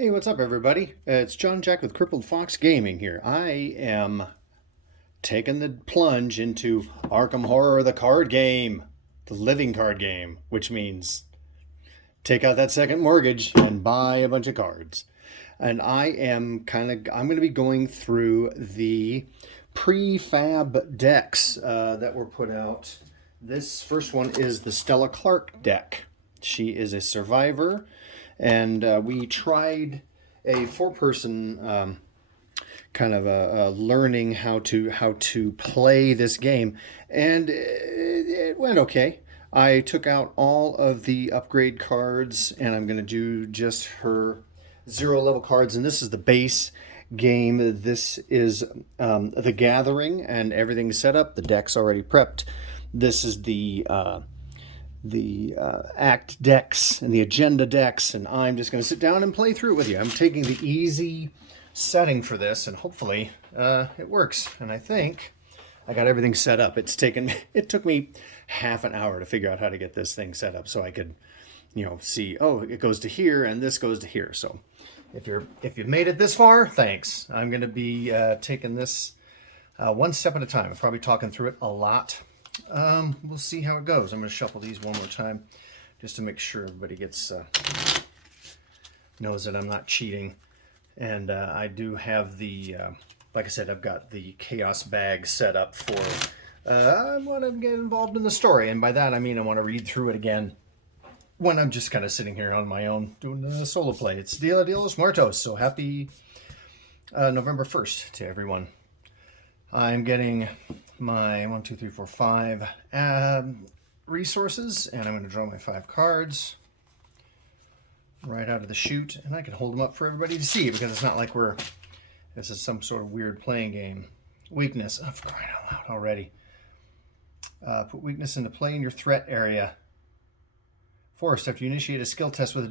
Hey, what's up, everybody? It's John Jack with Crippled Fox Gaming here. I am taking the plunge into Arkham Horror, the card game, the living card game, which means take out that second mortgage and buy a bunch of cards. And I'm going to be going through the prefab decks that were put out. This first one is the Stella Clark deck. She is a survivor, and we tried a four-person learning how to play this game, and it went okay. I took out all of the upgrade cards, and I'm going to do just her zero level cards, and this is the base game. This is the Gathering, and everything's set up. The deck's already prepped. This is the act decks and the agenda decks, and I'm just going to sit down and play through it with you. I'm taking the easy setting for this, and hopefully it works. And I think I got everything set up. It took me half an hour to figure out how to get this thing set up so I could, see, oh, it goes to here and this goes to here. So if you've made it this far, thanks. I'm going to be taking this one step at a time. I'm probably talking through it a lot. We'll see how it goes. I'm going to shuffle these one more time just to make sure everybody knows that I'm not cheating. And I do have the, like I said, I've got the chaos bag set up for, I want to get involved in the story. And by that, I mean I want to read through it again when I'm just kind of sitting here on my own doing the solo play. It's Dia de los Muertos, so happy November 1st to everyone. I'm getting my 1, 2, 3, 4, 5 resources, and I'm going to draw my 5 cards right out of the chute, and I can hold them up for everybody to see because it's not like this is some sort of weird playing game. Weakness, oh, for crying out loud already. Put weakness into play in your threat area. Forced, after you initiate a skill test with a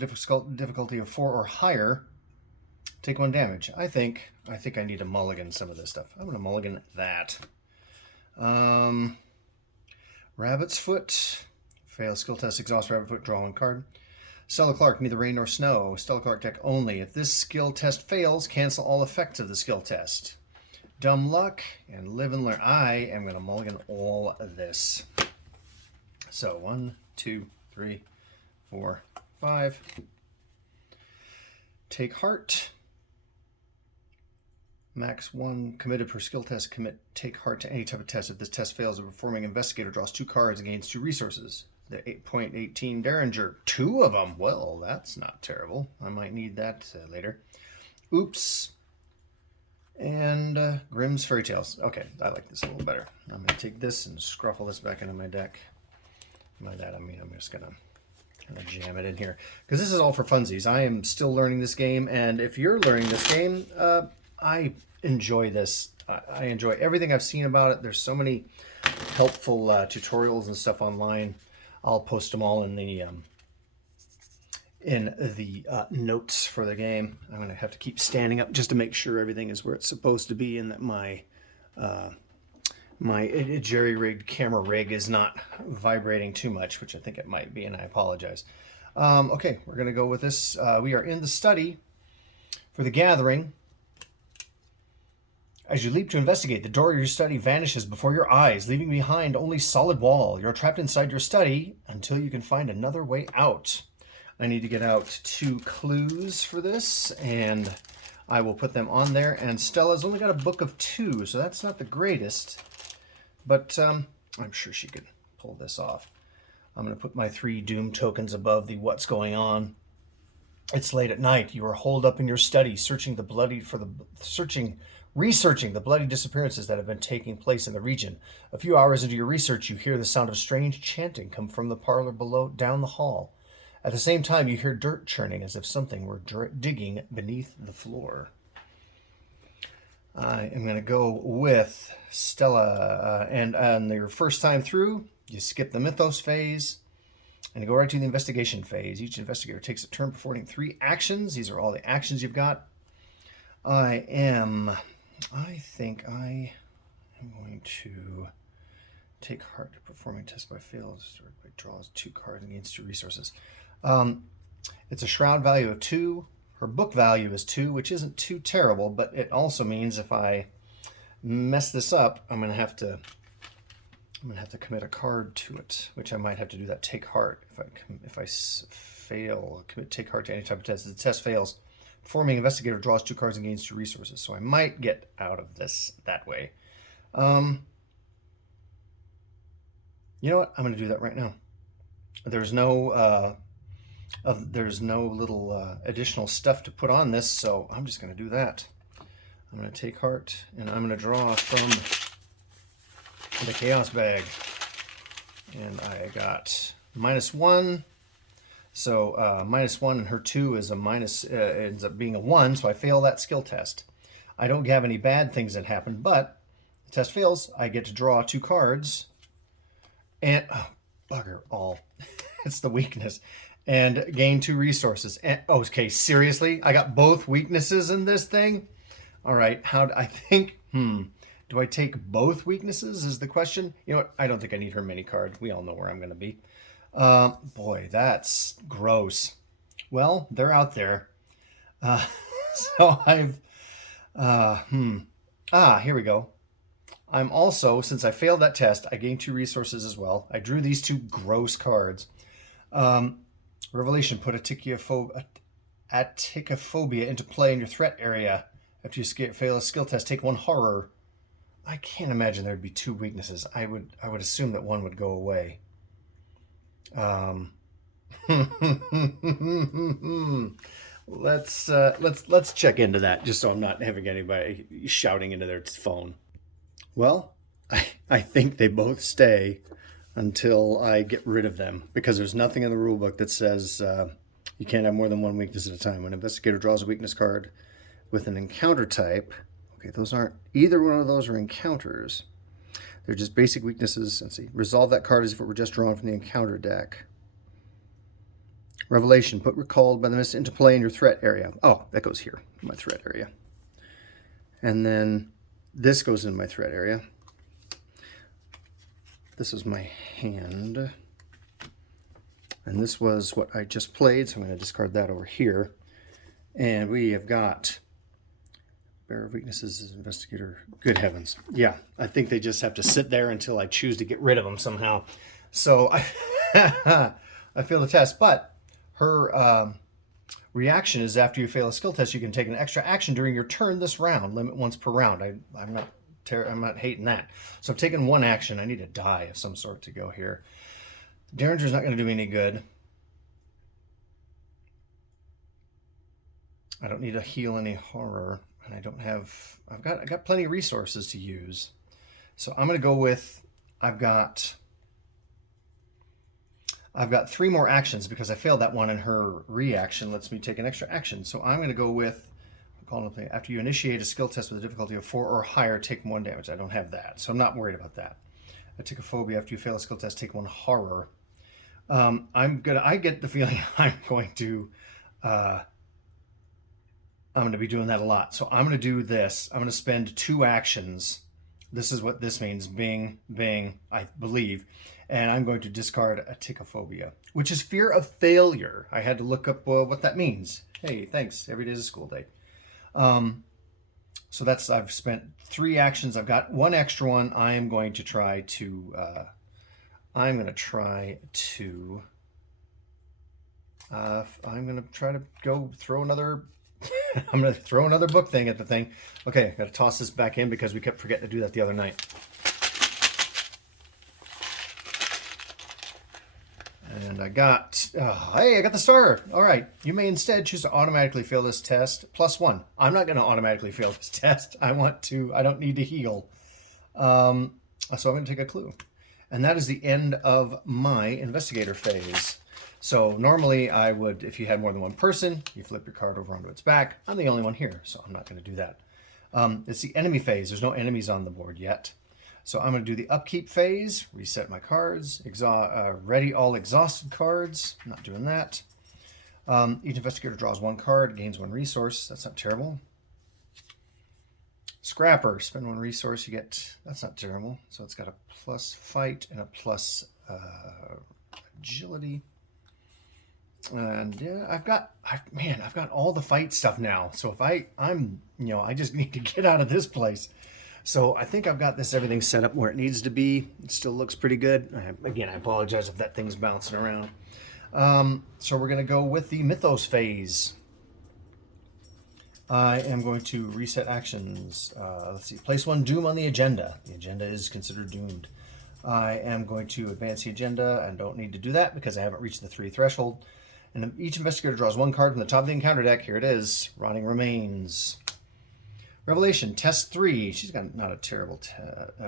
difficulty of 4 or higher, take 1 damage. I think I need to mulligan some of this stuff. I'm going to mulligan that. Rabbit's Foot. Fail skill test, exhaust Rabbit Foot, draw 1 card. Stella Clark, neither rain nor snow. Stella Clark deck only. If this skill test fails, cancel all effects of the skill test. Dumb Luck and Live and Learn. I am going to mulligan all of this. So 1, 2, 3, 4, 5. Take Heart. Max 1 committed per skill test. Take Heart to any type of test. If this test fails, the performing investigator draws 2 cards and gains 2 resources. The 8.18 Derringer. 2 of them. Well, that's not terrible. I might need that later. Oops. And Grimm's Fairy Tales. Okay, I like this a little better. I'm going to take this and scruffle this back into my deck. By that, I mean I'm just going to jam it in here. Because this is all for funsies. I am still learning this game, and if you're learning this game, I enjoy this. I enjoy everything I've seen about it. There's so many helpful tutorials and stuff online. I'll post them all in the notes for the game. I'm going to have to keep standing up just to make sure everything is where it's supposed to be, and that my jerry-rigged camera rig is not vibrating too much, which I think it might be, and I apologize. Okay, we're going to go with this. We are in the study for the Gathering. As you leap to investigate, the door of your study vanishes before your eyes, leaving behind only solid wall. You're trapped inside your study until you can find another way out. I need to get out 2 clues for this, and I will put them on there. And Stella's only got a book of 2, so that's not the greatest, but I'm sure she could pull this off. I'm going to put my 3 doom tokens above the what's going on. It's late at night. You are holed up in your study, researching the bloody disappearances that have been taking place in the region. A few hours into your research, you hear the sound of strange chanting come from the parlor below down the hall. At the same time, you hear dirt churning as if something were digging beneath the floor. I am going to go with Stella, and on your first time through, you skip the Mythos Phase, and you go right to the Investigation Phase. Each investigator takes a turn performing 3 actions. These are all the actions you've got. I think I am going to take Heart. Performing test by fails. Draws 2 cards and gains 2 resources. It's a shroud value of 2. Her book value is 2, which isn't too terrible, but it also means if I mess this up, I'm gonna have to commit a card to it, which I might have to do that take heart if I fail commit take heart to any type of test. If the test fails, performing investigator draws 2 cards and gains 2 resources. So I might get out of this that way. You know what? I'm going to do that right now. There's no little additional stuff to put on this, so I'm just going to do that. I'm going to take heart, and I'm going to draw from the chaos bag. And I got -1. So -1 and her 2 is a minus, ends up being a 1, so I fail that skill test. I don't have any bad things that happen, but the test fails. I get to draw 2 cards, and bugger all. It's the weakness, and gain 2 resources. And, okay, seriously, I got both weaknesses in this thing. All right, I think? Do I take both weaknesses? Is the question. You know what? I don't think I need her mini card. We all know where I'm going to be. Boy, that's gross. Well, they're out there. So I've, here we go. I'm also, since I failed that test, I gained 2 resources as well. I drew these 2 gross cards. Revelation, put Aticophobia into play in your threat area. After you fail a skill test, take 1 horror. I can't imagine there'd be 2 weaknesses. I would assume that 1 would go away. Let's check into that, just so I'm not having anybody shouting into their phone. Well, I think they both stay until I get rid of them, because there's nothing in the rule book that says you can't have more than 1 weakness at a time. When an investigator draws a weakness card with an encounter type, okay, those aren't, either one of those are encounters. They're just basic weaknesses. Let's see. Resolve that card as if it were just drawn from the encounter deck. Revelation, put recalled by the mist into play in your threat area. Oh, that goes here, my threat area. And then this goes in my threat area. This is my hand. And this was what I just played, so I'm going to discard that over here. And we have got Bearer of Weaknesses is Investigator. Good heavens. Yeah, I think they just have to sit there until I choose to get rid of them somehow. So I failed the test, but her reaction is after you fail a skill test, you can take an extra action during your turn this round, limit once per round. I'm not hating that. So I've taken 1 action. I need a die of some sort to go here. Derringer's not going to do me any good. I don't need to heal any horror, and I don't have. I got plenty of resources to use, so I'm going to go with. I've got 3 more actions because I failed that one, and her reaction lets me take an extra action. So I'm going to go with. After you initiate a skill test with a difficulty of 4 or higher, take 1 damage. I don't have that, so I'm not worried about that. Aticophobia, after you fail a skill test, take 1 horror. I get the feeling I'm going to be doing that a lot. So I'm going to do this. I'm going to spend 2 actions. This is what this means. Bing, bing, I believe. And I'm going to discard Aticophobia, which is fear of failure. I had to look up what that means. Hey, thanks. Every day is a school day. So that's, I've spent 3 actions. I've got 1 extra one. I'm going to try to go throw another, I'm going to throw another book thing at the thing. Okay, I got to toss this back in because we kept forgetting to do that the other night. And I got, hey, I got the starter. All right, you may instead choose to automatically fail this test +1. I'm not going to automatically fail this test. I don't need to heal. So I'm going to take a clue. And that is the end of my investigator phase. So normally I would, if you had more than 1 person, you flip your card over onto its back. I'm the only one here, so I'm not going to do that. It's the enemy phase. There's no enemies on the board yet. So I'm going to do the upkeep phase, reset my cards, ready all exhausted cards. I'm not doing that. Each investigator draws 1 card, gains 1 resource. That's not terrible. Scrapper, spend 1 resource, you get, that's not terrible. So it's got a plus fight and a plus agility. And yeah, I've got all the fight stuff now. So if I just need to get out of this place. So I think I've got everything set up where it needs to be. It still looks pretty good. Again, I apologize if that thing's bouncing around. So we're going to go with the Mythos Phase. I am going to reset actions. Let's see. Place one doom on the agenda. The agenda is considered doomed. I am going to advance the agenda. I don't need to do that because I haven't reached the 3 threshold. And each investigator draws 1 card from the top of the encounter deck. Here it is. Rotting Remains. Revelation, test 3. She's got not a terrible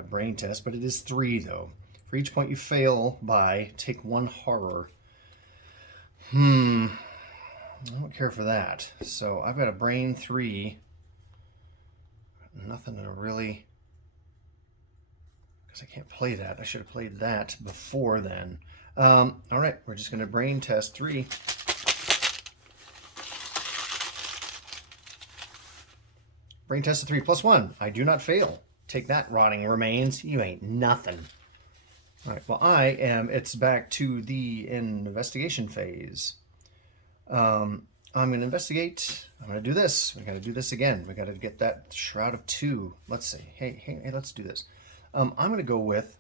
brain test, but it is 3, though. For each point you fail by, take 1 horror. I don't care for that. So I've got a brain 3. Nothing to really... because I can't play that. I should have played that before then. All right, we're just going to brain test 3. Brain test of 3 plus 1. I do not fail. Take that, Rotting Remains. You ain't nothing. All right, well, it's back to the investigation phase. I'm going to investigate. I'm going to do this. We got to do this again. We got to get that Shroud of 2. Let's see. Hey, let's do this. I'm going to go with,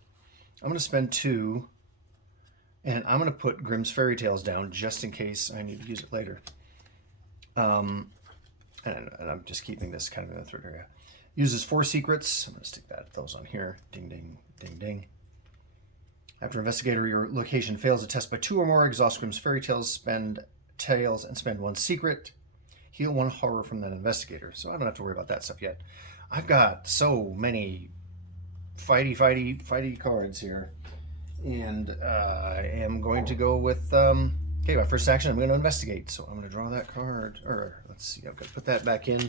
I'm going to spend 2, and I'm going to put Grimm's Fairy Tales down just in case I need to use it later. And I'm just keeping this kind of in the third area. Uses 4 secrets. I'm going to stick those on here. Ding, ding, ding, ding. After investigator, your location fails a test by 2 or more, exhaust Grimm's Fairy Tales, spend 1 secret. Heal 1 horror from that investigator. So I don't have to worry about that stuff yet. I've got so many fighty cards here. And I am going to go with... okay, my first action, I'm going to investigate. So I'm going to draw that card. Or, let's see, I've got to put that back in. You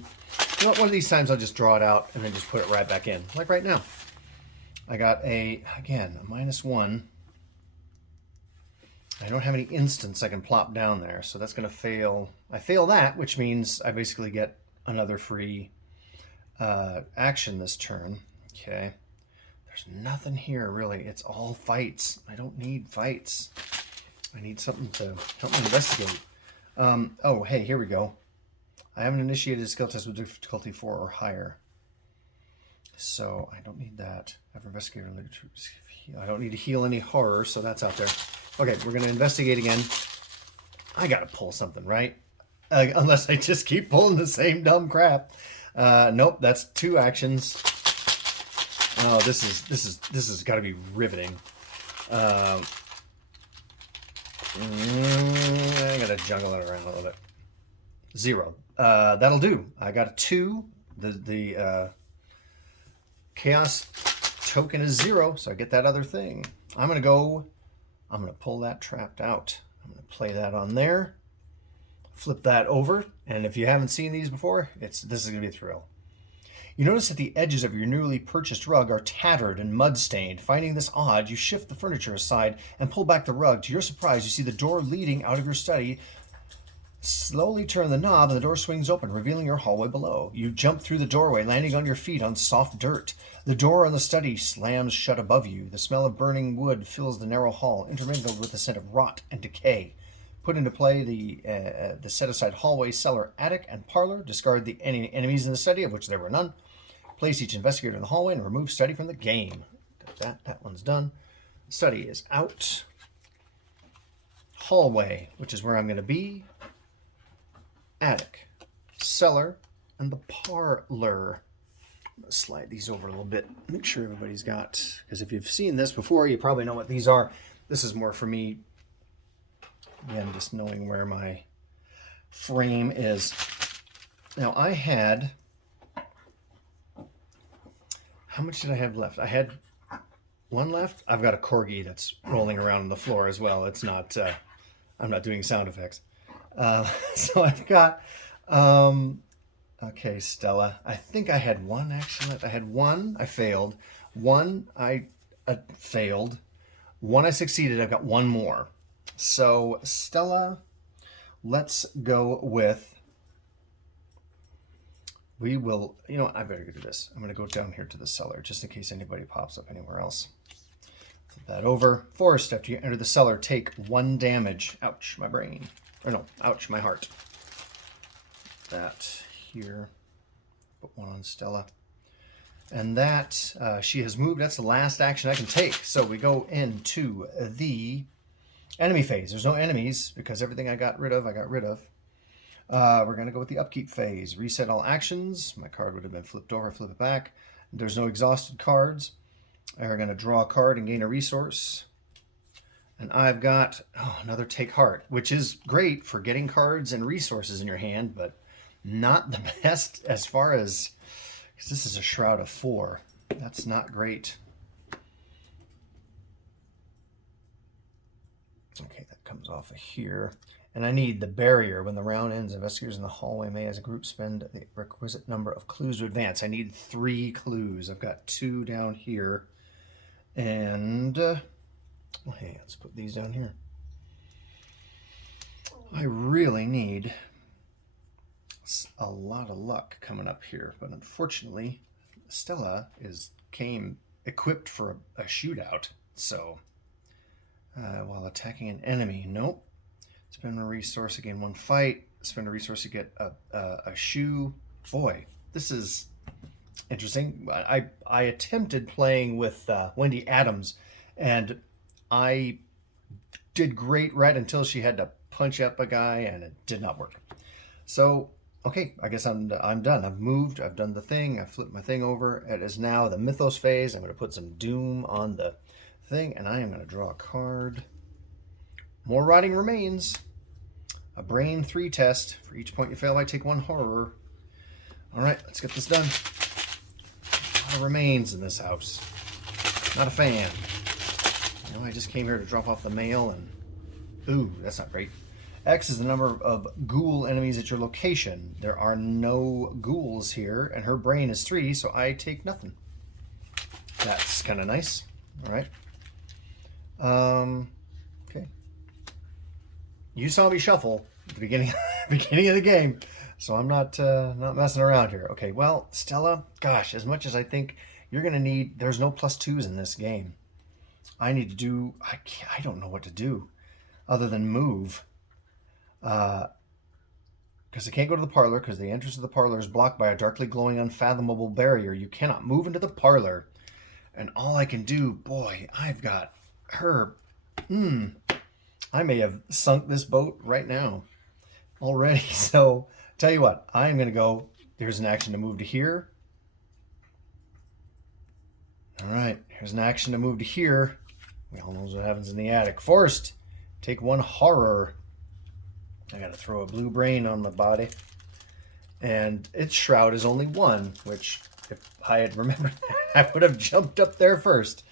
know what, one of these times I'll just draw it out and then just put it right back in. Like right now. I got a -1. I don't have any instants I can plop down there, so that's going to fail. I fail that, which means I basically get another free action this turn. Okay. There's nothing here, really. It's all fights. I don't need fights. I need something to help me investigate. Oh, hey, here we go. I haven't initiated a skill test with difficulty 4 or higher. So I don't need that. I've investigated. I don't need to heal any horror, so that's out there. Okay, we're going to investigate again. I got to pull something, right? Unless I just keep pulling the same dumb crap. Nope, that's 2 actions. Oh, this has got to be riveting. I got to juggle it around a little bit. 0. That'll do. I got a 2. The chaos token is 0, so I get that other thing. I'm going to pull that trapped out. I'm going to play that on there. Flip that over, and if you haven't seen these before, this is going to be a thrill. You notice that the edges of your newly purchased rug are tattered and mud-stained. Finding this odd, you shift the furniture aside and pull back the rug. To your surprise, you see the door leading out of your study. Slowly turn the knob and the door swings open, revealing your hallway below. You jump through the doorway, landing on your feet on soft dirt. The door on the study slams shut above you. The smell of burning wood fills the narrow hall, intermingled with the scent of rot and decay. Put into play the set-aside hallway, cellar, attic, and parlor. Discard the enemies in the study, of which there were none. Place each investigator in the hallway and remove study from the game. That one's done. Study is out. Hallway, which is where I'm going to be. Attic, cellar, and the parlor. I'm going to slide these over a little bit. Make sure everybody's got... because if you've seen this before, you probably know what these are. This is more for me... again, just knowing where my frame is. Now, I had... how much did I have left? I had 1 left. I've got a corgi that's rolling around on the floor as well. It's not... I'm not doing sound effects. So I've got... okay, Stella. I think I had 1 action left. I had 1. I failed. 1 I failed. 1 I succeeded. I've got 1 more. So, Stella, let's go with... we will... you know what? I better do this. I'm going to go down here to the cellar, just in case anybody pops up anywhere else. Flip that over. Forced, after you enter the cellar, take 1 damage. Ouch, my brain. Or no, ouch, my heart. That here. Put one on Stella. And that, she has moved. That's the last action I can take. So we go into the enemy phase. There's no enemies because everything I got rid of, I got rid of. We're going to go with the upkeep phase. Reset all actions. My card would have been flipped over, flip it back. There's no exhausted cards. We're going to draw a card and gain a resource. And I've got another Take Heart, which is great for getting cards and resources in your hand, but not the best as far as, because this is a Shroud of 4. That's not great. Okay, that comes off of here. And I need the barrier. When the round ends, investigators in the hallway may, as a group, spend the requisite number of clues to advance. I need 3 clues. I've got 2 down here. And, hey, let's put these down here. I really need a lot of luck coming up here. But unfortunately, Stella came equipped for a shootout. So, while attacking an enemy, nope. Spend a resource to gain 1 fight. Spend a resource to get a shoe. Boy, this is interesting. I attempted playing with Wendy Adams, and I did great right until she had to punch up a guy, and it did not work. So, okay, I guess I'm done. I've moved. I've done the thing. I flipped my thing over. It is now the Mythos phase. I'm going to put some Doom on the thing, and I am going to draw a card. More rotting remains. A brain 3 test. For each point you fail, I take 1 horror. All right, let's get this done. A lot of remains in this house. Not a fan. You know, I just came here to drop off the mail and... Ooh, that's not great. X is the number of ghoul enemies at your location. There are no ghouls here, and her brain is 3, so I take nothing. That's kind of nice. All right. Okay. You saw me shuffle at the beginning of the game, so I'm not messing around here. Okay, well, Stella, gosh, as much as I think you're gonna need, there's no +2s in this game. I need to do, I don't know what to do other than move, because I can't go to the parlor because the entrance to the parlor is blocked by a darkly glowing, unfathomable barrier. You cannot move into the parlor, and all I can do, boy, I've got her. I may have sunk this boat right now already. So, tell you what, I'm going to go. There's an action to move to here. All right, here's an action to move to here. We all know what happens in the attic. Forced, take 1 horror. I got to throw a blue brain on my body. And its shroud is only 1, which if I had remembered that, I would have jumped up there first.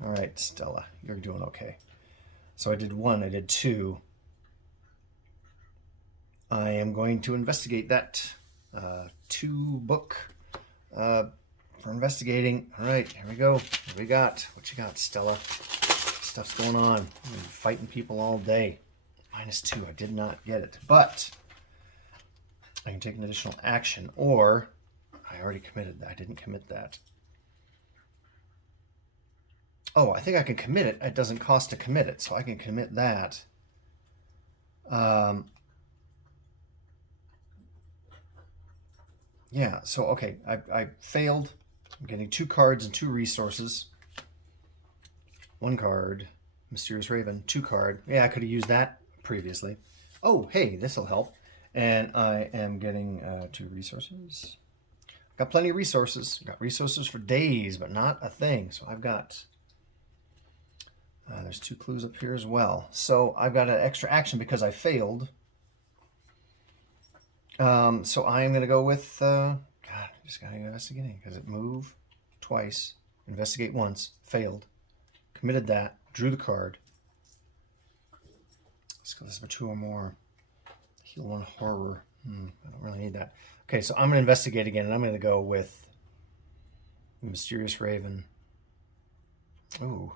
All right, Stella, you're doing okay. So I did 1, I did 2. I am going to investigate that 2 book for investigating. All right, here we go. What do we got? What you got, Stella? Stuff's going on. I've been fighting people all day. -2, I did not get it. But I can take an additional action, or I already committed that. I didn't commit that. Oh, I think I can commit it. It doesn't cost to commit it, so I can commit that. Yeah, so, okay, I failed. I'm getting 2 cards and 2 resources. 1 card, Mysterious Raven, 2 card. Yeah, I could have used that previously. Oh, hey, this will help. And I am getting 2 resources. Got plenty of resources. Got resources for days, but not a thing. So I've got... there's 2 clues up here as well. So I've got an extra action because I failed. So I am going to go with... God, I just got to investigate because it moved twice. Investigate once. Failed. Committed that. Drew the card. Let's go this for 2 or more. Heal 1 horror. I don't really need that. Okay, so I'm going to investigate again, and I'm going to go with Mysterious Raven. Ooh.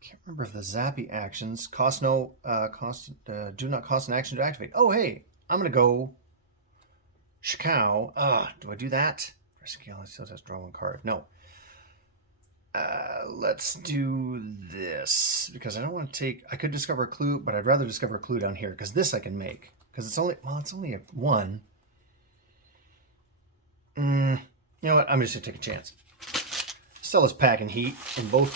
Can't remember if the zappy actions do not cost an action to activate. Oh, hey, I'm going to go Shikow. Do I do that? First skill, I still has to draw 1 card. No. Let's do this because I don't want to take. I could discover a clue, but I'd rather discover a clue down here because this I can make because it's only a one. You know what? I'm just gonna take a chance. Stella's packing heat in both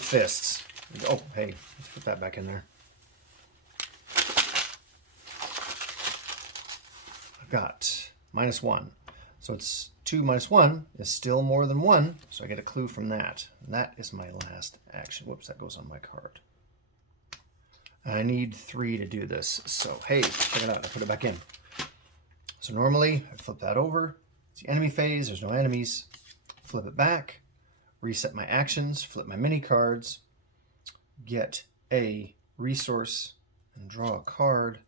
fists. Oh, hey, let's put that back in there. I've got -1, so it's 2 minus 1 is still more than 1, so I get a clue from that. And that is my last action. Whoops, that goes on my card. I need 3 to do this. So, hey, check it out. I put it back in. So normally, I flip that over. It's the enemy phase. There's no enemies. Flip it back. Reset my actions. Flip my mini cards. Get a resource and draw a card.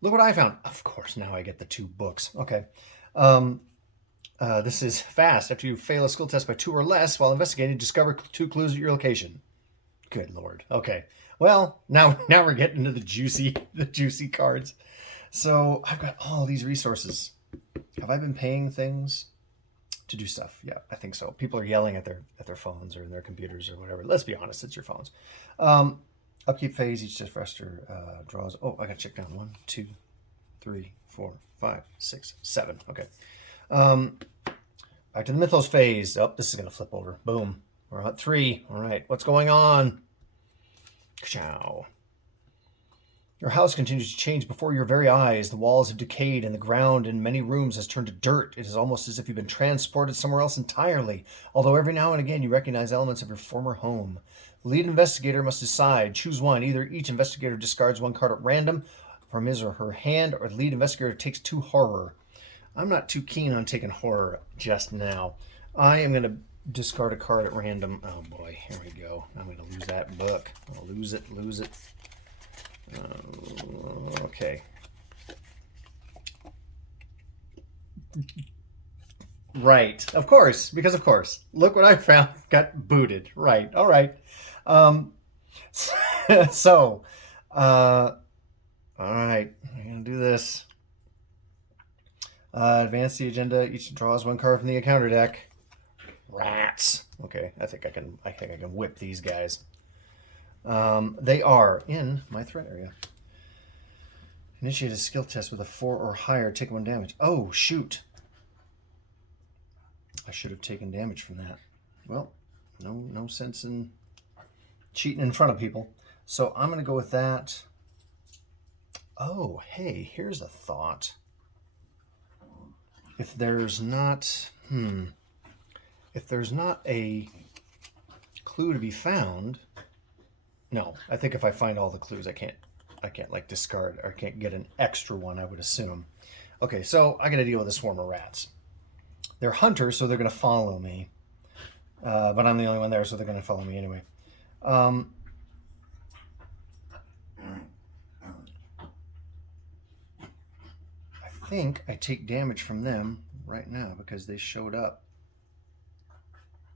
Look what I found. Of course, now I get the 2 books. Okay. This is fast. After you fail a skill test by 2 or less while investigating, discover 2 clues at your location. Good Lord. Okay. Well, now we're getting into the juicy cards. So I've got all these resources. Have I been paying things to do stuff? Yeah, I think so. People are yelling at their phones or their computers or whatever. Let's be honest, it's your phones. Upkeep phase, each disruptor draws. Oh, I got to check down. 1, 2, 3, 4, 5, 6, 7. Okay. Back to the Mythos phase. Oh, this is going to flip over. Boom. We're at 3. All right. What's going on? Ka-chow. Your house continues to change before your very eyes. The walls have decayed and the ground in many rooms has turned to dirt. It is almost as if you've been transported somewhere else entirely, although every now and again you recognize elements of your former home. The lead investigator must decide. Choose one. Either each investigator discards 1 card at random from his or her hand, or the lead investigator takes 2 horror. I'm not too keen on taking horror just now. I am going to discard a card at random. Oh boy, here we go. I'm going to lose that book. I'll lose it. Okay. Right. Of course. Because of course. Look what I found. Got booted. Right. All right. So, all right. I'm going to do this. Advance the agenda. Each draws 1 card from the encounter deck. Rats. Okay. I think I can whip these guys. They are in my threat area. Initiate a skill test with a 4 or higher. Take 1 damage. Oh, shoot. I should have taken damage from that. Well, no sense in cheating in front of people. So I'm going to go with that. Oh, hey, here's a thought. If there's not a clue to be found, no, I think if I find all the clues, I can't like discard or can't get an extra one, I would assume. Okay, so I got to deal with a swarm of rats. They're hunters, so they're going to follow me. But I'm the only one there, so they're going to follow me anyway. I think I take damage from them right now because they showed up.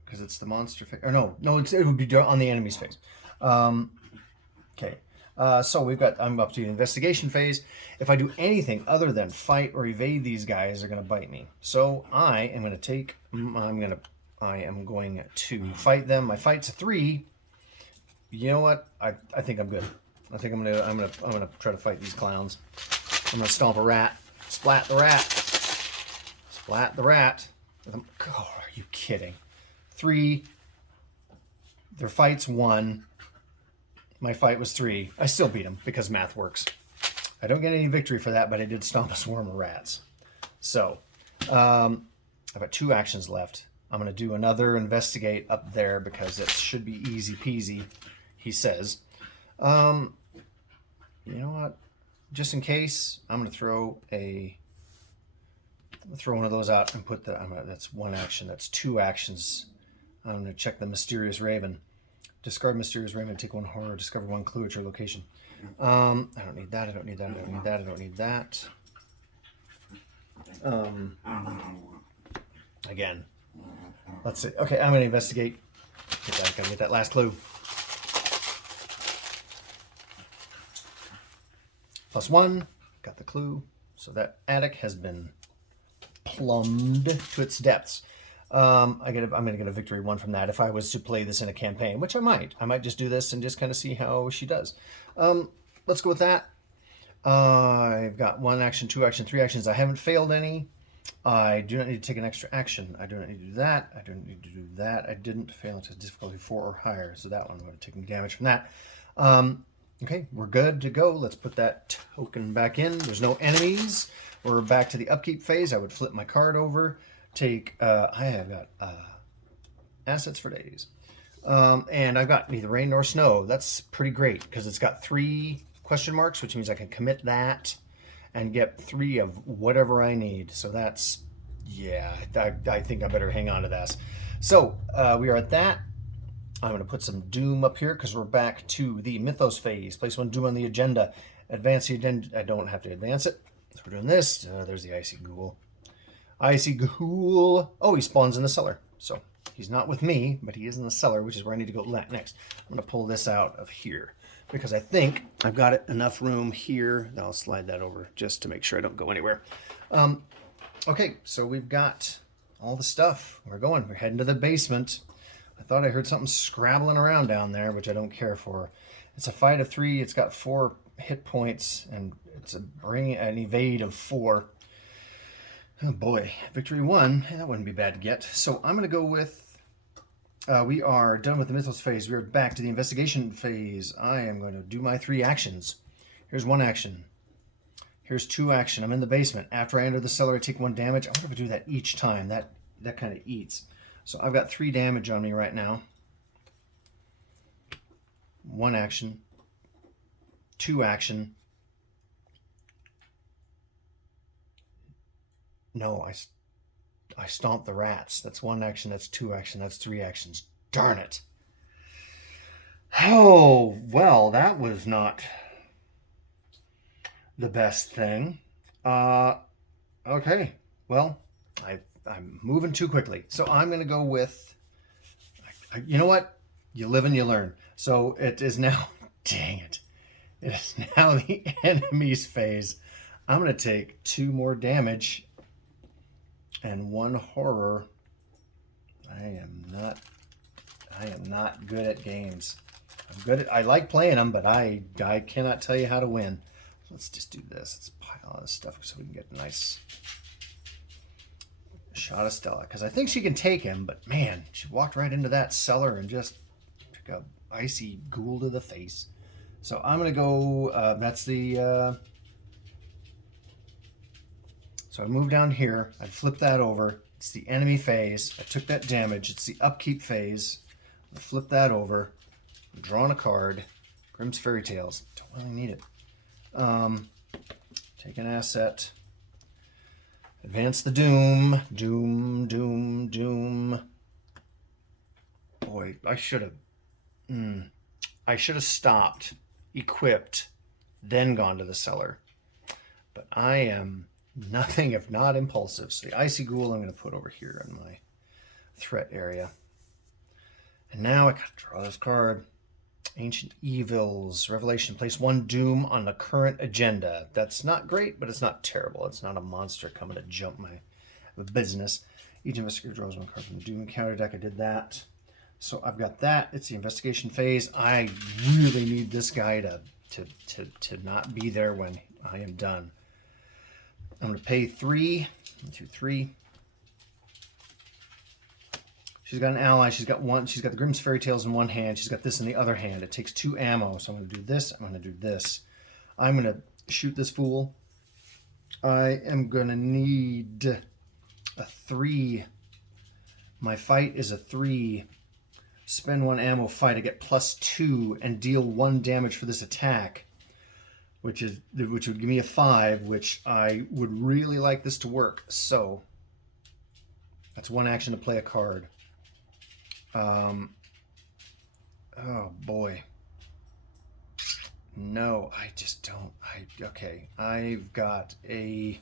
Because it's the monster phase. Or no, it would be on the enemy's phase. Okay. So I'm up to the investigation phase. If I do anything other than fight or evade these guys, they're going to bite me. So I am going to fight them. My fight's a 3. You know what? I think I'm good. I think I'm gonna try to fight these clowns. I'm gonna stomp a rat. Splat the rat. Splat the rat. Oh, are you kidding? 3. Their fight's 1. My fight was 3. I still beat them because math works. I don't get any victory for that, but I did stomp a swarm of rats. So, I've got 2 actions left. I'm going to do another investigate up there because it should be easy peasy, he says. You know what? Just in case, I'm going to throw one of those out and put that's 1 action. That's 2 actions. I'm going to check the Mysterious Raven. Discard Mysterious Raven, take 1 horror, discover 1 clue at your location. I don't need that, I don't need that, I don't need that, I don't need that. Again. Let's see. Okay, I'm going to investigate. Gotta get that last clue. +1, got the clue. So that attic has been plumbed to its depths. I'm gonna get a victory 1 from that if I was to play this in a campaign, which I might. I might just do this and just kind of see how she does. Let's go with that. I've got 1 action, 2 action, 3 actions. I haven't failed any. I do not need to take an extra action. I do not need to do that. I don't need to do that. I didn't fail until difficulty 4 or higher, so that one would have taken damage from that. Okay, we're good to go. Let's put that token back in. There's no enemies. We're back to the upkeep phase. I would flip my card over. Take, I have got assets for days. And I've got neither rain nor snow. That's pretty great because it's got 3 question marks, which means I can commit that and get 3 of whatever I need. So that's, yeah, I think I better hang on to that. So we are at that. I'm going to put some Doom up here because we're back to the Mythos phase. Place 1 Doom on the agenda. Advance the agenda. I don't have to advance it. So we're doing this. There's the Icy Ghoul. Icy Ghoul. Oh, he spawns in the cellar. So he's not with me, but he is in the cellar, which is where I need to go next. I'm going to pull this out of here because I think I've got enough room here. I'll slide that over just to make sure I don't go anywhere. Okay, so we've got all the stuff. We're going. We're heading to the basement. I thought I heard something scrabbling around down there, which I don't care for. It's a fight of 3. It's got 4 hit points, and it's an evade of 4. Oh boy, victory 1. That wouldn't be bad to get. So I'm going to go with, we are done with the Mythos phase. We're back to the investigation phase. I am going to do my 3 actions. Here's 1 action. Here's 2 action. I'm in the basement. After I enter the cellar, I take 1 damage. I wonder if I do that each time. That kind of eats. So I've got 3 damage on me right now. 1 action. 2 action. No, I stomped the rats. That's 1 action. That's 2 action. That's 3 actions. Darn it. Oh, well, that was not the best thing. Okay. Well, I'm moving too quickly. So I'm going to go with, you know what? You live and you learn. So it is now, dang it. It is now the enemies phase. I'm going to take 2 more damage and 1 horror. I am not good at games. I like playing them, but I cannot tell you how to win. Let's just do this. Let's pile all this stuff so we can get a nice shot of Stella, because I think she can take him, but man, she walked right into that cellar and just took a Icy Ghoul to the face. So I'm going to go, that's the, so I move down here, I flip that over, it's the enemy phase, I took that damage, it's the upkeep phase, I flip that over, I'm drawing a card, Grimm's Fairy Tales, don't really need it. Take an asset, advance the Doom, Doom. Boy, I should have stopped, equipped, then gone to the cellar. But I am nothing if not impulsive. So the Icy Ghoul I'm going to put over here in my threat area. And now I got to draw this card. Ancient Evils, Revelation. Place 1 Doom on the current agenda. That's not great, but it's not terrible. It's not a monster coming to jump my business. Each investigator draws 1 card from the Doom counter deck. I did that. So I've got that. It's the investigation phase. I really need this guy to not be there when I am done. I'm going to pay 3. 1, 2, 3. She's got an ally. She's got the Grimm's Fairy Tales in one hand. She's got this in the other hand. It takes 2 ammo. So I'm going to do this. I'm going to do this. I'm going to shoot this fool. I am going to need a 3. My fight is a 3. Spend 1 ammo fight. I get +2 and deal 1 damage for this attack, which would give me a 5, which I would really like this to work. So that's 1 action to play a card. Oh boy. No, I just don't. Okay. I've got a,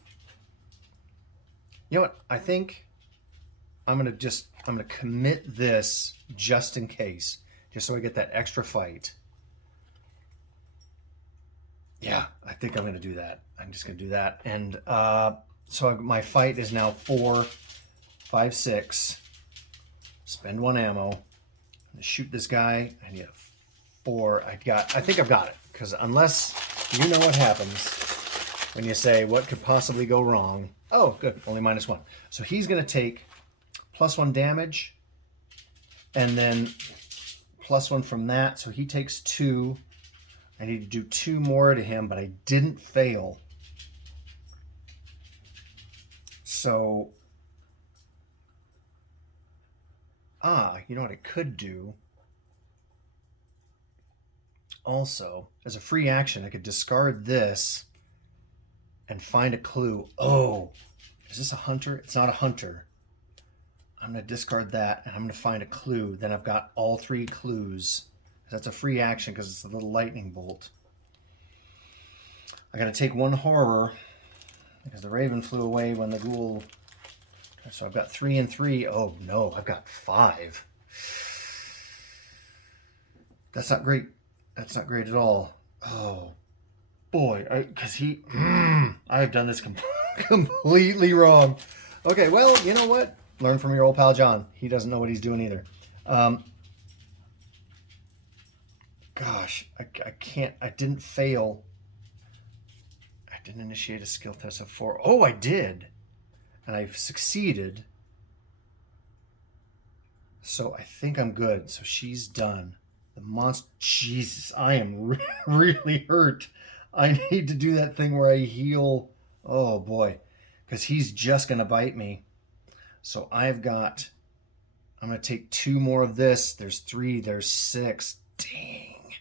you know what? I think I'm going to commit this just in case, just so I get that extra fight. Yeah, I think I'm going to do that. I'm just going to do that. And so my fight is now 4, 5, 6. Spend 1 ammo. I'm gonna shoot this guy. I need a 4. I think I've got it. Because unless you know what happens when you say what could possibly go wrong. Oh, good. Only -1. So he's gonna take +1 damage. And then +1 from that. So he takes 2. I need to do 2 more to him, but I didn't fail. So, you know what I could do? Also, as a free action, I could discard this and find a clue. Oh, is this a hunter? It's not a hunter. I'm going to discard that, and I'm going to find a clue. Then I've got all 3 clues. That's a free action because it's a little lightning bolt. I got to take 1 horror because the raven flew away when the ghoul. So I've got 3 and 3. Oh no, I've got 5. That's not great. That's not great at all. Oh boy, because I've done this completely wrong. Okay, well, you know what? Learn from your old pal John. He doesn't know what he's doing either. Gosh, I can't. I didn't fail. I didn't initiate a skill test of 4. Oh, I did. And I've succeeded. So I think I'm good. So she's done. The monster. Jesus, I am really hurt. I need to do that thing where I heal. Oh boy. Because he's just going to bite me. So I'm going to take 2 more of this. There's 3. There's 6. Dang.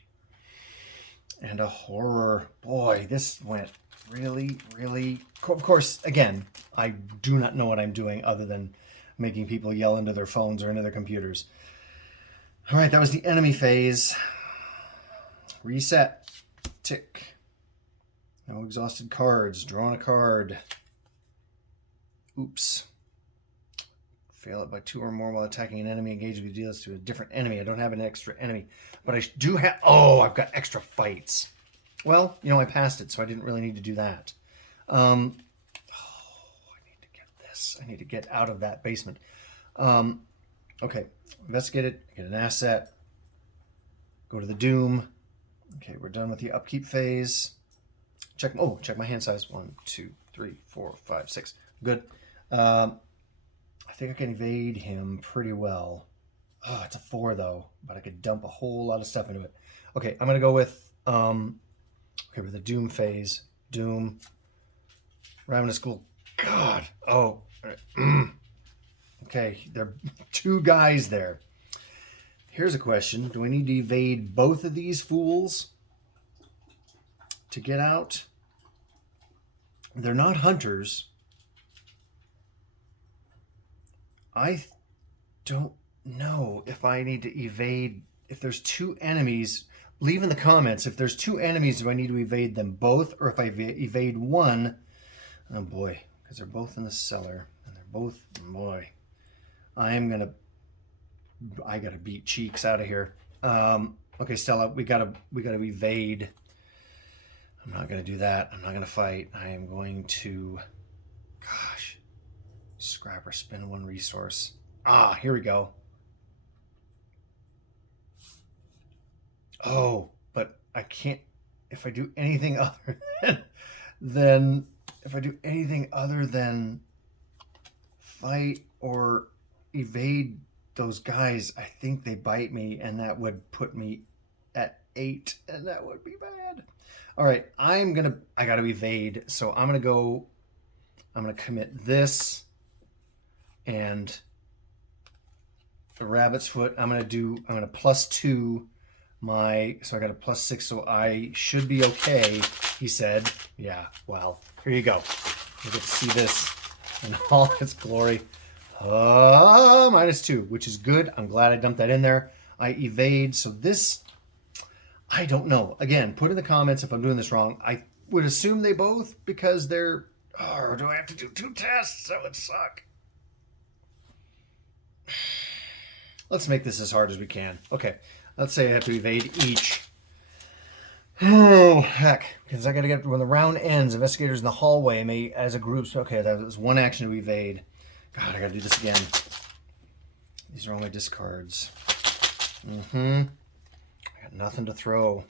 And a horror. Boy, this went really, really... Of course, again, I do not know what I'm doing other than making people yell into their phones or into their computers. All right, that was the enemy phase. Reset. Tick. No exhausted cards. Drawn a card. Oops. Fail it by 2 or more while attacking an enemy. Engage with deals to a different enemy. I don't have an extra enemy. But I do have... Oh, I've got extra fights. Well, you know, I passed it, so I didn't really need to do that. I need to get this. I need to get out of that basement. Okay, investigate it. Get an asset. Go to the Doom. Okay, we're done with the upkeep phase. Check my hand size. 1, 2, 3, 4, 5, 6. Good. I think I can evade him pretty well. Oh, it's a 4 though, but I could dump a whole lot of stuff into it. Okay, I'm gonna go with with the Doom phase. Doom. Ravenous Ghoul. God. Oh. Okay, there are 2 guys there. Here's a question. Do I need to evade both of these fools to get out? They're not hunters. I don't know if I need to evade. If there's 2 enemies, leave in the comments. If there's 2 enemies, do I need to evade them both? Or if I evade one, oh boy, because they're both in the cellar. And they're both, boy, I gotta beat Cheeks out of here. Okay, Stella, we gotta evade. I'm not gonna do that. I'm not gonna fight. I am going to, gosh, scrap or spend 1 resource. Here we go. Oh, but I can't, if I do anything other than fight or evade those guys, I think they bite me, and that would put me at 8, and that would be bad. All right, I got to evade, so I'm going to commit this and the rabbit's foot. I'm going to +2 so I got a +6, so I should be okay, he said. Yeah, well, here you go. You get to see this in all its glory. -2, which is good. I'm glad I dumped that in there. I evade, so this, I don't know. Again, put in the comments if I'm doing this wrong. I would assume they both, because they're, or do I have to do 2 tests? That would suck. Let's make this as hard as we can. Okay, let's say I have to evade each. Oh, heck. Because I got to get, when the round ends, investigators in the hallway may, as a group, okay, that was 1 action to evade. God, I got to do this again. These are all my discards. I got nothing to throw.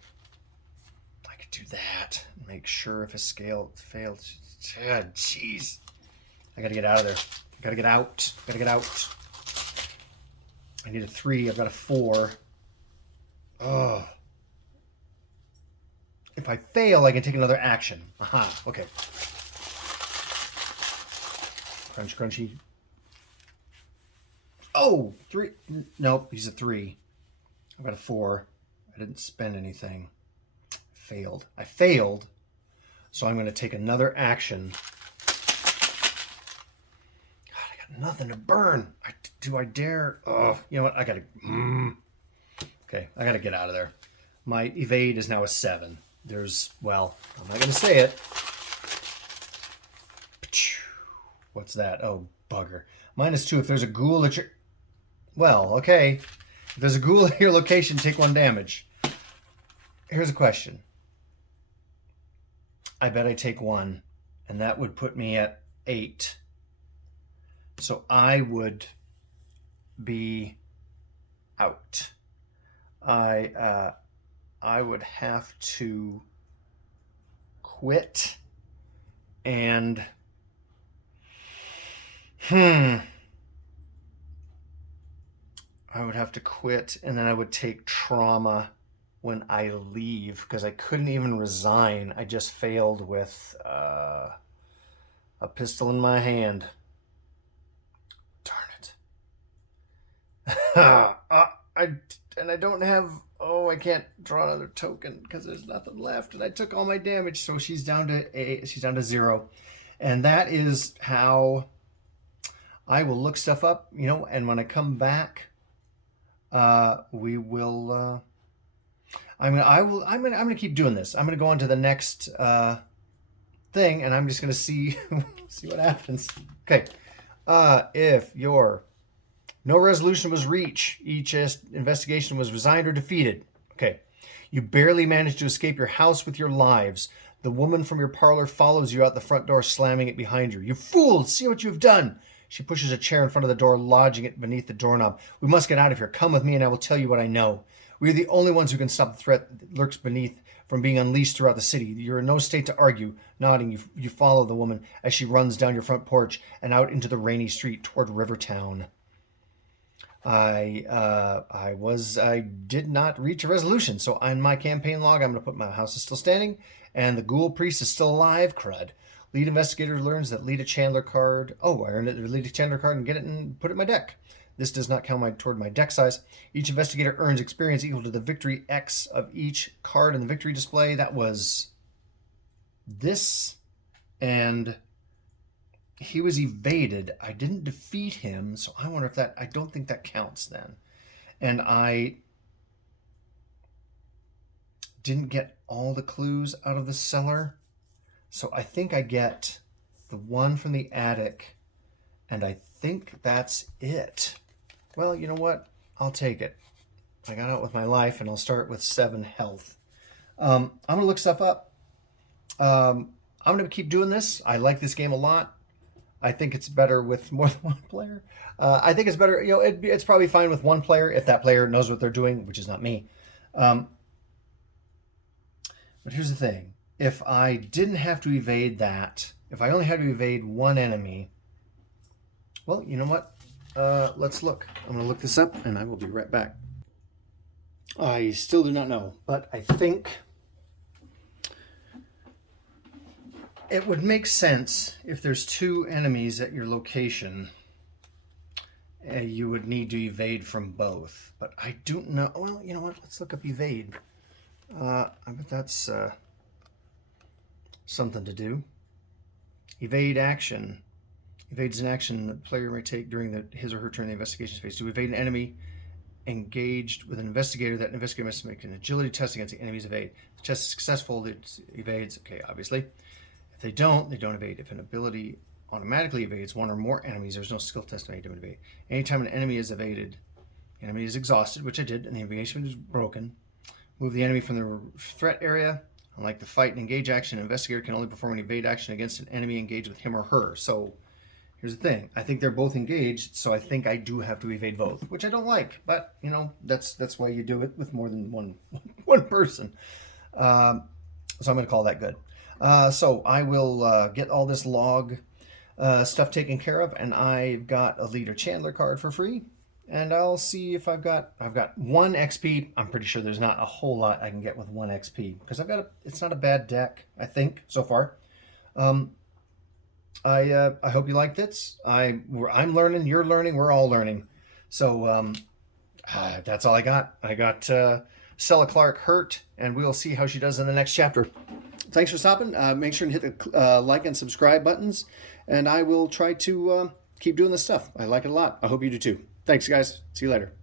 I could do that. Make sure if a scale failed. Jeez. I gotta get out of there. I gotta get out. Gotta get out. I need a 3. I've got a 4. Oh. If I fail, I can take another action. Aha. Okay. Crunch, crunchy. Oh, 3. Nope, he's a 3. I've got a 4. I didn't spend anything. Failed. I failed. So I'm going to take another action. God, I got nothing to burn. Do I dare? Oh, you know what? I got to... Okay, I got to get out of there. My evade is now a 7. There's... Well, I'm not going to say it. What's that? Oh, bugger. -2 if there's a ghoul at your... Well, okay. If there's a ghoul at your location, take 1 damage. Here's a question. I bet I take 1, and that would put me at 8. So I would be out. I would have to quit and I would have to quit, and then I would take trauma when I leave, because I couldn't even resign. I just failed with a pistol in my hand. Darn it. I don't have... Oh, I can't draw another token because there's nothing left, and I took all my damage, so she's down to 0. And that is how I will look stuff up, you know, and when I come back, we will I'm gonna keep doing this. I'm gonna go on to the next thing, and I'm just gonna see see what happens. Okay. If your no resolution was reached, each investigation was resigned or defeated. Okay. You barely managed to escape your house with your lives. The woman from your parlor follows you out the front door, slamming it behind you. You fools! See what you've done! She pushes a chair in front of the door, lodging it beneath the doorknob. We must get out of here. Come with me, and I will tell you what I know. We are the only ones who can stop the threat that lurks beneath from being unleashed throughout the city. You're in no state to argue. Nodding, you follow the woman as she runs down your front porch and out into the rainy street toward Rivertown. I did not reach a resolution, so on my campaign log, I'm going to put my house is still standing, and the ghoul priest is still alive. Crud. Lead investigator learns that lead a Chandler card. Oh, I earned it. Lead a Chandler card and get it and put it in my deck. This does not count toward my deck size. Each investigator earns experience equal to the victory X of each card in the victory display. That was this, and he was evaded. I didn't defeat him, so I wonder if that... I don't think that counts then. And I didn't get all the clues out of the cellar, so I think I get the one from the attic, and I think that's it. Well, you know what? I'll take it. I got out with my life, and I'll start with 7 health. I'm going to look stuff up. I'm going to keep doing this. I like this game a lot. I think it's better with more than one player. I think it's better, you know, it's probably fine with one player if that player knows what they're doing, which is not me. But here's the thing. If I didn't have to evade that, if I only had to evade one enemy, well, you know what? Let's look. I'm going to look this up, and I will be right back. I still do not know, but I think it would make sense if there's 2 enemies at your location, you would need to evade from both. But I don't know. Well, you know what? Let's look up evade. I bet that's something to do. Evade action. Evades an action the player may take during his or her turn in the investigation phase. To evade an enemy engaged with an investigator, that investigator must make an agility test against the enemy's evade. If the test is successful, it evades. Okay, obviously. If they don't evade. If an ability automatically evades one or more enemies, there's no skill test to make them evade. Anytime an enemy is evaded, the enemy is exhausted, which I did, and the evasion is broken. Move the enemy from the threat area. Unlike the fight and engage action, an investigator can only perform an evade action against an enemy engaged with him or her. So Here's the thing. I think they're both engaged, so I think I do have to evade both, which I don't like. But, you know, that's why you do it with more than one person. So I'm going to call that good. So I will get all this log stuff taken care of, and I've got a Leader Chandler card for free. And I'll see if I've got 1 XP. I'm pretty sure there's not a whole lot I can get with 1 XP because it's not a bad deck, I think, so far. I hope you liked this. I'm learning, you're learning, we're all learning. So that's all I got. I got Stella Clark hurt, and we'll see how she does in the next chapter. Thanks for stopping. Make sure and hit the like and subscribe buttons, and I will try to keep doing this stuff. I like it a lot. I hope you do too. Thanks, guys. See you later.